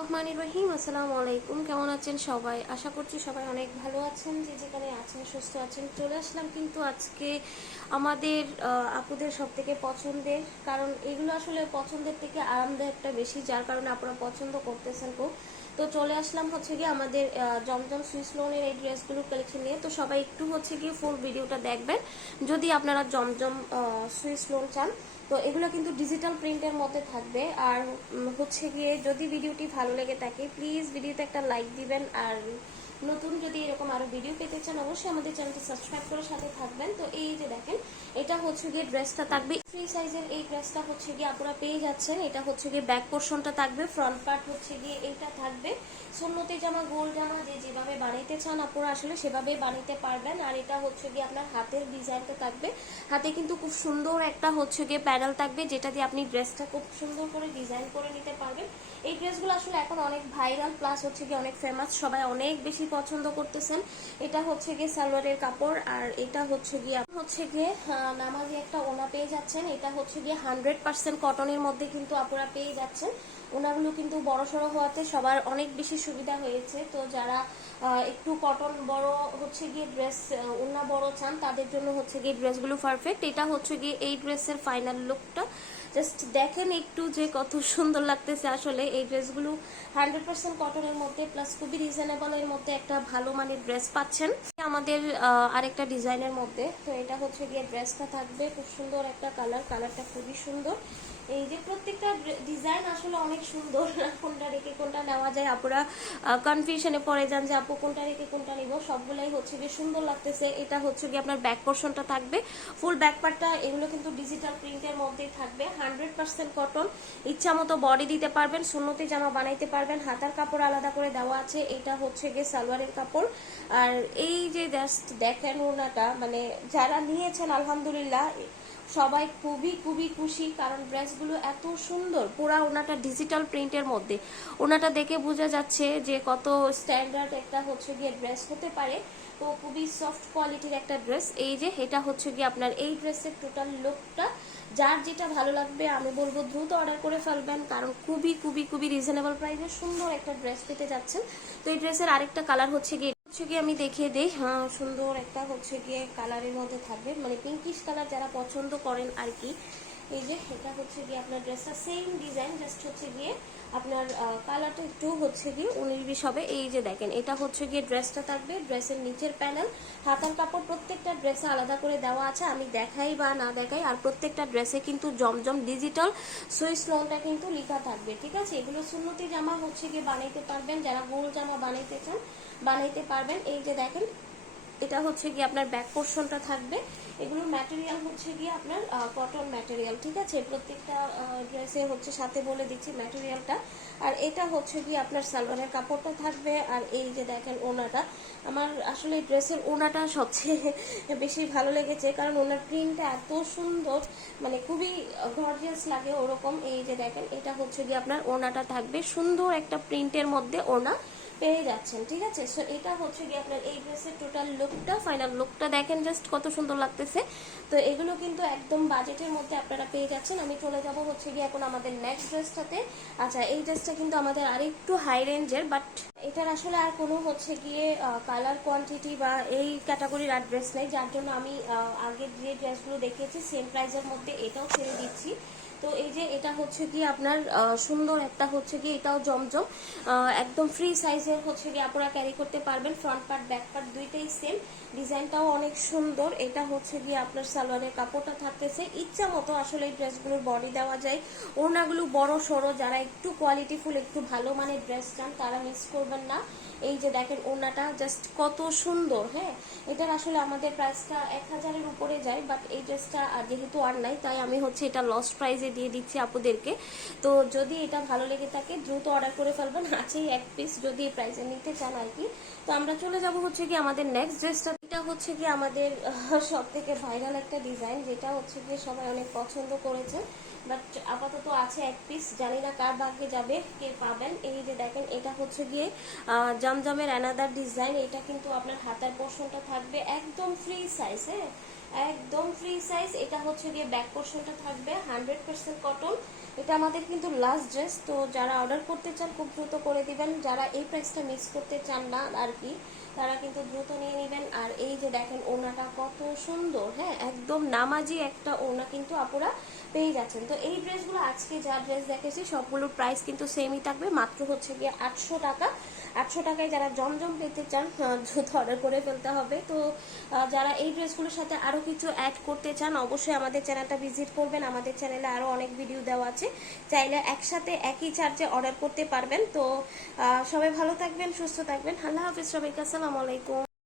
রহমানির রহিম। আসসালামু আলাইকুম। কেমন আছেন সবাই? আশা করছি সবাই অনেক ভালো আছেন, যে যেখানে আছেন সুস্থ আছেন। চলে আসলাম কিন্তু আজকে আমাদের আপুদের সব থেকে পছন্দের, কারণ এগুলো আসলে পছন্দের থেকে আরামদায়কটা বেশি, যার কারণে আপনারা পছন্দ করতেছেন খুব। তো চলে আসলাম হচ্ছে গিয়ে আমাদের জমজম সুইস লোনের এই ড্রেসগুলোর কালেকশন নিয়ে। তো সবাই একটু হচ্ছে গিয়ে ফুল ভিডিওটা দেখবেন যদি আপনারা জমজম সুইস লোন চান। তো এগুলো কিন্তু ডিজিটাল প্রিন্টের মধ্যে থাকবে। আর হচ্ছে গিয়ে যদি ভিডিওটি ভালো লেগে থাকে প্লিজ ভিডিওতে একটা লাইক দিবেন। আর নতুন যদি এরকম আরো ভিডিও পেতে চান অবশ্যই আমাদের চ্যানেলটি সাবস্ক্রাইব করে সাথে থাকবেন। তো এই যে দেখেন, এটা হচ্ছে গিয়ে ড্রেসটা থাকবে ফ্রি সাইজের। এই ড্রেসটা হচ্ছে গিয়ে আপনারা পেয়ে যাচ্ছেন। এটা হচ্ছে গিয়ে ব্যাক পোর্শনটা থাকবে, ফ্রন্ট পার্ট হচ্ছে গিয়ে এইটা থাকবে। সুন্নতি জামা, গোল জামা যে যেভাবে বানাইতে চান আপনারা আসলে সেভাবেই বানাইতে পারবেন। আর এটা হচ্ছে গিয়ে আপনার হাতের ডিজাইনটা থাকবে। হাতে কিন্তু খুব সুন্দর একটা হচ্ছে গিয়ে প্যানেল থাকবে, যেটা দিয়ে আপনি ড্রেসটা খুব সুন্দর করে ডিজাইন করে নিতে পারবেন। এই ড্রেসগুলো আসলে এখন অনেক ভাইরাল, প্লাস হচ্ছে গিয়ে অনেক ফেমাস, সবাই অনেক বেশি পছন্দ করতেছেন। এটা হচ্ছে গিয়ে সালোয়ারের কাপড়। আর এটা হচ্ছে গিয়ে নামাজি একটা ওনা পেয়ে যাচ্ছেন। এটা হচ্ছে গিয়ে 100% কটনের মধ্যে কিন্তু আপনারা পেয়ে যাচ্ছেন। ওনাগুলো কিন্তু বড় সড়ো হওয়াতে সবার অনেক বেশি সুবিধা হয়েছে। তো যারা একটু কটন বড় হচ্ছে গিয়ে ড্রেস ওনা বড় চান তাদের জন্য হচ্ছে গিয়ে ড্রেসগুলো পারফেক্ট। এটা হচ্ছে গিয়ে এই ড্রেসের ফাইনাল লুকটা। জাস্ট দেখেন একটু যে কত সুন্দর লাগতেছে। আসলে এই ড্রেসগুলো 100% কটনের মধ্যে, প্লাস খুবই রিজনেবল এর মধ্যে একটা ভালো মানের ড্রেস পাচ্ছেন আমাদের আরেকটা ডিজাইনের মধ্যে। তো এটা হচ্ছে গিয়ে ড্রেসটা থাকবে খুব সুন্দর একটা কালারটা খুবই সুন্দর। এই যে প্রত্যেকটা ডিজাইন আসলে অনেক সুন্দর, কোনটা রেখে কোনটা নেওয়া যায় আপনারা কনফিউশনে পড়ে যান যে আপু কোনটা রেখে কোনটা নিব। সবগুলাই হচ্ছে গিয়ে সুন্দর লাগতেছে। এটা হচ্ছে গিয়ে আপনার ব্যাক পোর্শনটা থাকবে, ফুল ব্যাক পার্টটা এগুলো কিন্তু ডিজিটাল প্রিন্টের মধ্যেই থাকবে। 100% কটন, ইচ্ছা মতো বডি দিতে পারবেন, সুন্নতি জামা বানাইতে পারবেন। হাতার কাপড় আলাদা করে দেওয়া আছে। এটা হচ্ছে গিয়ে সালোয়ারের কাপড়। আর এই যে জাস্ট দেখেন ওনাটা, মানে যারা নিয়েছেন আলহামদুলিল্লাহ সবাই খুবই খুবই খুশি, কারণ ড্রেসগুলো এত সুন্দর। পুরা ওনাটা ডিজিটাল প্রিন্টের মধ্যে, ওনাটা দেখে বোঝা যাচ্ছে যে কত স্ট্যান্ডার্ড একটা হচ্ছে গিয়ে ড্রেস হতে পারে। তো খুবই সফট কোয়ালিটির একটা ড্রেস। এই যে এটা হচ্ছে গিয়ে আপনার এই ড্রেসের টোটাল লুকটা। যার যেটা ভালো লাগবে আমি বলবো দ্রুত অর্ডার করে ফেলবেন, কারণ খুবই খুবই খুবই রিজনেবল প্রাইসে সুন্দর একটা ড্রেস পেতে যাচ্ছেন। তো এই ড্রেসের আরেকটা কালার হচ্ছে গিয়ে আমি দেখিয়ে দেই। হ্যাঁ, সুন্দর একটা হচ্ছে গিয়ে কালারের মধ্যে থাকবে, মানে পিঙ্কিশ কালার যারা পছন্দ করেন আর কি। এই যে এটা হচ্ছে গিয়ে আপনার ড্রেসটা সেম ডিজাইন, জাস্ট হচ্ছে গিয়ে আপনার কালারটা একটু হচ্ছে গিয়ে 19-20 হবে। এই যে দেখেন, এটা হচ্ছে গিয়ে ড্রেসটা থাকবে, ড্রেসের নিচের প্যানেল, হাতার কাপড় প্রত্যেকটা ড্রেসে আলাদা করে দেওয়া আছে। আমি দেখাই বা না দেখাই, আর প্রত্যেকটা ড্রেসে কিন্তু জমজম ডিজিটাল সুইস লোনটা কিন্তু লেখা থাকবে, ঠিক আছে। এগুলো সুন্নতি জামা হচ্ছে গিয়ে বানাইতে পারবেন, যারা গোল জামা বানাইতে চান বানাইতে পারবেন। এই যে দেখেন, এটা হচ্ছে গিয়ে আপনার ব্যাক পোর্শনটা থাকবে। এগুলোর ম্যাটেরিয়াল হচ্ছে গিয়ে আপনার কটন ম্যাটেরিয়াল, ঠিক আছে। প্রত্যেকটা ড্রেসে হচ্ছে সাথে বলে দিচ্ছি ম্যাটেরিয়ালটা। আর এটা হচ্ছে গিয়ে আপনার সালোয়ারের কাপড়টা থাকবে। আর এই যে দেখেন ওনাটা, আমার আসলে ড্রেসের ওনাটা সবচেয়ে বেশি ভালো লেগেছে, কারণ ওনার প্রিন্টটা এত সুন্দর, মানে খুবই গর্জিয়াস লাগে ওরকম। এই যে দেখেন, এটা হচ্ছে গিয়ে আপনার ওনাটা থাকবে, সুন্দর একটা প্রিন্টের মধ্যে ওনা পেয়ে যাচ্ছেন, ঠিক আছে। সো এটা হচ্ছে গিয়ে আপনার এই ড্রেসের টোটাল লুকটা, ফাইনাল লুকটা দেখেন জাস্ট কত সুন্দর লাগতেছে। তো এগুলো কিন্তু একদম বাজেটের মধ্যে আপনারা পেয়ে যাচ্ছেন। আমি চলে যাব হচ্ছে গিয়ে এখন আমাদের নেক্সট ড্রেসটাতে। আচ্ছা, এই ড্রেসটা কিন্তু আমাদের আরেকটু হাই রেঞ্জের, বাট এটার আসলে আর কোনো হচ্ছে গিয়ে কালার কোয়ান্টিটি বা এই ক্যাটাগরির আর ড্রেস নেই, যার জন্য আমি আগের যে ড্রেসগুলো দেখিয়েছি সেম প্রাইসের মধ্যে এটাও ছেড়ে দিচ্ছি। তো এই যে এটা হচ্ছে গিয়ে আপনার সুন্দর একটা হচ্ছে গিয়ে এটাও জমজম একদম ফ্রি সাইজের হচ্ছে গিয়ে আপনারা ক্যারি করতে পারবেন। ফ্রন্ট পার্ট ব্যাক পার্ট দুইটাই সেম, ডিজাইনটাও অনেক সুন্দর। এটা হচ্ছে গিয়ে আপনার সালোয়ারের কাপড়টা থাকতেছে ইচ্ছা মতো। আসলে এই ড্রেসগুলোর বডি দেওয়া যায়, ওড়নাগুলো বড় সড়ো, যারা একটু কোয়ালিটিফুল একটু ভালো মানের ড্রেস চান তারা মিস করবেন না। এই যে দেখেন ওড়নাটা জাস্ট কত সুন্দর। হ্যাঁ, এটার আসলে আমাদের প্রাইসটা 1000-এর উপরে যায়, বাট এই ড্রেসটা যেহেতু আর নাই তাই আমি হচ্ছে এটা লস্ট প্রাইসে দিয়ে দিচ্ছি আপুদেরকে। তো যদি এটা ভালো লেগে থাকে দ্রুত অর্ডার করে ফেলবেন, আছেই এক পিস যদি এই প্রাইসে নিতে চান আর কি। তো আমরা চলে যাব হচ্ছে কি আমাদের নেক্সট ড্রেসটা। এটা হচ্ছে কি আমাদের সব থেকে ভাইরাল একটা ডিজাইন, যেটা হচ্ছে কি সবাই অনেক পছন্দ করেছে, বাট আপাতত আছে এক পিস, জানি না কার ভাগ্যে যাবে, কে পাবেন। এই যে দেখেন, এটা হচ্ছে গিয়ে জমজমের অ্যানাদার ডিজাইন। এটা কিন্তু আপনার হাতার পোর্শনটা থাকবে একদম ফ্রি সাইজ, হ্যাঁ একদম ফ্রি সাইজ। এটা হচ্ছে গিয়ে ব্যাক পোর্শনটা থাকবে 100% কটন। এটা আমাদের কিন্তু লাস্ট ড্রেস, তো যারা অর্ডার করতে চান খুব দ্রুত করে দিবেন, যারা এই প্রাইসটা মিস করতে চান না আর কি তারা কিন্তু দ্রুত নিয়ে নেবেন। আর এই যে দেখেন ওড়নাটা কত সুন্দর, হ্যাঁ একদম নামাজি একটা ওড়না কিন্তু আপুরা পেয়ে যাচ্ছেন। তো এই ড্রেসগুলো আজকে যা ড্রেস দেখেছি সবগুলোর প্রাইস কিন্তু সেমই থাকবে, মাত্র হচ্ছে গিয়ে 800 টাকা। 800 টাকায় যারা জমজম পেতে চান দ্রুত অর্ডার করে ফেলতে হবে। তো যারা এই ড্রেসগুলোর সাথে আরও কিছু অ্যাড করতে চান অবশ্যই আমাদের চ্যানেলটা ভিজিট করবেন, আমাদের চ্যানেলে আরও অনেক ভিডিও দেওয়া আছে, চাইলে একসাথে একই চার্জে অর্ডার করতে পারবেন। তো সবাই ভালো থাকবেন, সুস্থ থাকবেন, আল্লাহ হাফিজ সবাইকে, আসসালামু আলাইকুম।